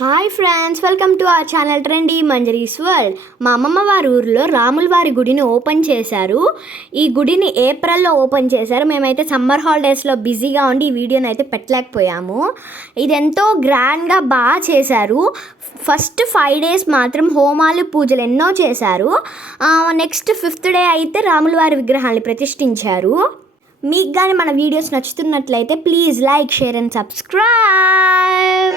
Hi friends welcome to our channel trendy Manjaris world మా అమ్మమ్మ వారి ఊరిలో రాముల వారి గుడిని ఓపెన్ చేశారు. ఈ గుడిని ఏప్రిల్లో ఓపెన్ చేశారు. మేమైతే సమ్మర్ హాలిడేస్లో బిజీగా ఉండి ఈ వీడియోని అయితే పెట్టలేకపోయాము. ఇది ఎంతో గ్రాండ్గా బాగా చేశారు. ఫస్ట్ ఫైవ్ డేస్ మాత్రం హోమాలు పూజలు ఎన్నో చేశారు. నెక్స్ట్ ఫిఫ్త్ డే అయితే రాముల వారి విగ్రహాన్ని ప్రతిష్ఠించారు. మీకు కానీ మన videos నచ్చుతున్నట్లయితే please like share and subscribe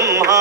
Brahma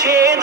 change.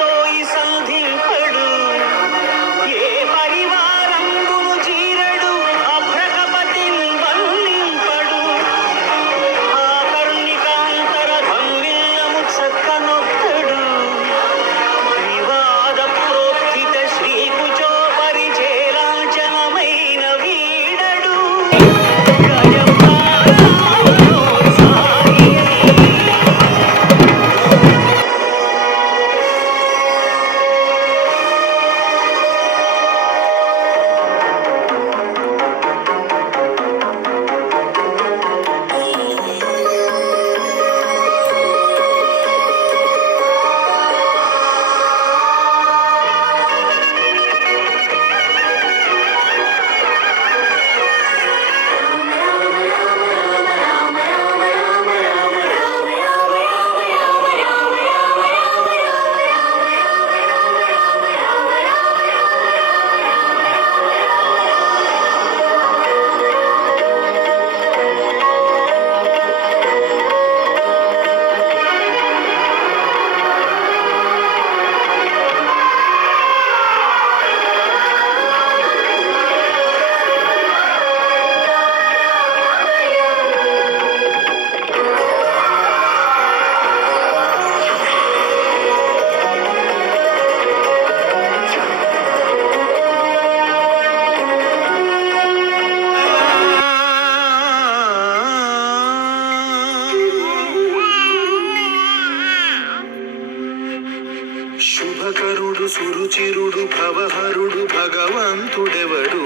రుచిరుడు భవహరుడు భగవంతుడెవడు?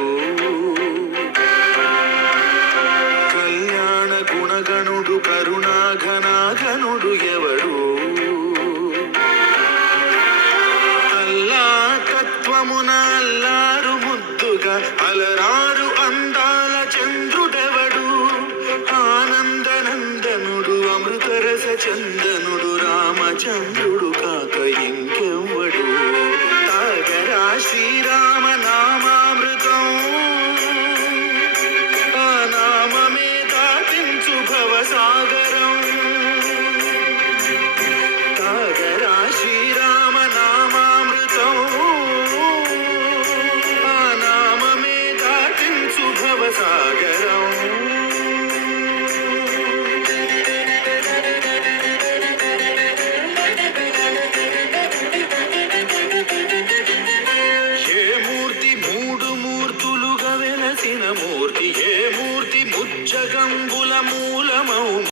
కళ్యాణ గుణగణుడు కరుణాఘనాఘనుడు ఎవడు? అల్లా తత్వమున అల్లారు ముద్దుగా అలరారు అందాల చంద్రుడెవడు? ఆనందనందనుడు అమృతరస చందనుడు రామచంద్రుడు కా